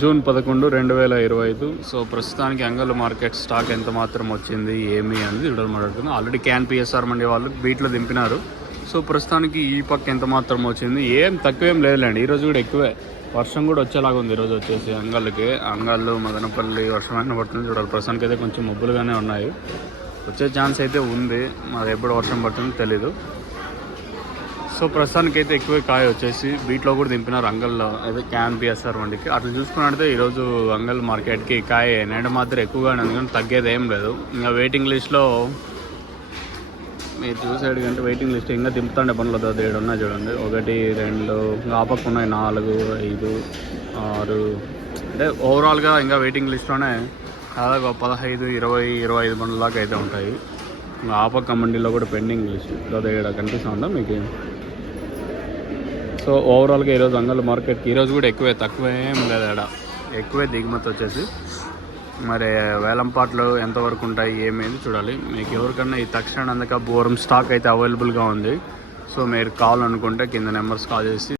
June 11, 2025. So ప్రస్తుతానికి అంగళ్ళు market stock ఎంత మాత్రం వచ్చింది ఏమి అనేది వీడియోలో మాట్లాడుతున్నాం. ఆల్రెడీ క్యాన్ పిఎస్ఆర్ మండి వాళ్ళు బీట్లో దింపినారు. సో ప్రస్తుతానికి ఈ పక్క ఎంత మాత్రం వచ్చింది, ఏం తక్కువేం లేదులేండి. ఈరోజు కూడా ఎక్కువే, వర్షం కూడా వచ్చేలాగా ఉంది. ఈరోజు వచ్చేసి అంగళ్ళు మదనపల్లి వర్షం అయినా పడుతుంది చూడాలి. ప్రస్తుతానికి అయితే కొంచెం మబ్బులుగానే ఉన్నాయి, వచ్చే ఛాన్స్ అయితే ఉంది. మాది ఎప్పుడు వర్షం పడుతుందో తెలీదు. సో ప్రస్తుతానికి అయితే ఎక్కువ కాయ వచ్చేసి బీట్లో కూడా దింపినారు అంగల్లో, అయితే క్యాన్ పిఎస్ఆర్ వండికి. అట్లా చూసుకున్నట్లయితే ఈరోజు అంగల్ మార్కెట్కి కాయ నేడ మాత్రం ఎక్కువగానే ఉంది, కానీ తగ్గేది ఏం లేదు. ఇంకా వెయిటింగ్ లిస్ట్లో మీరు చూసాడు కంటే వెయిటింగ్ లిస్ట్ ఇంకా దింపుతాండే పనులు అవుతుంది. 7 ఉన్నాయి చూడండి, 1, 2 ఇంకా పక్క ఉన్నాయి 4, 5, 6. అంటే ఓవరాల్గా ఇంకా వెయిటింగ్ లిస్ట్లోనే దాదాపు 15, 20, 25 బండ్ల దాకా అయితే ఉంటాయి. ఇంకా పక్క మండీలో కూడా పెండింగ్ లిస్ట్ ఇక్కడ కనిపిస్తూ ఉందా మీకు. సో ఓవరాల్గా ఈరోజు అంగళ్ళ మార్కెట్కి ఈరోజు కూడా ఎక్కువే, తక్కువేం లేదు. ఎక్కువే దిగుమతి వచ్చేసి. మరి వేలంపాట్లు ఎంతవరకు ఉంటాయి ఏమేది చూడాలి. మీకు ఎవరికన్నా ఈ తక్షణ అందుక బోరం స్టాక్ అయితే అవైలబుల్గా ఉంది. సో మీరు కావాలనుకుంటే కింద నెంబర్స్ కాల్ చేసి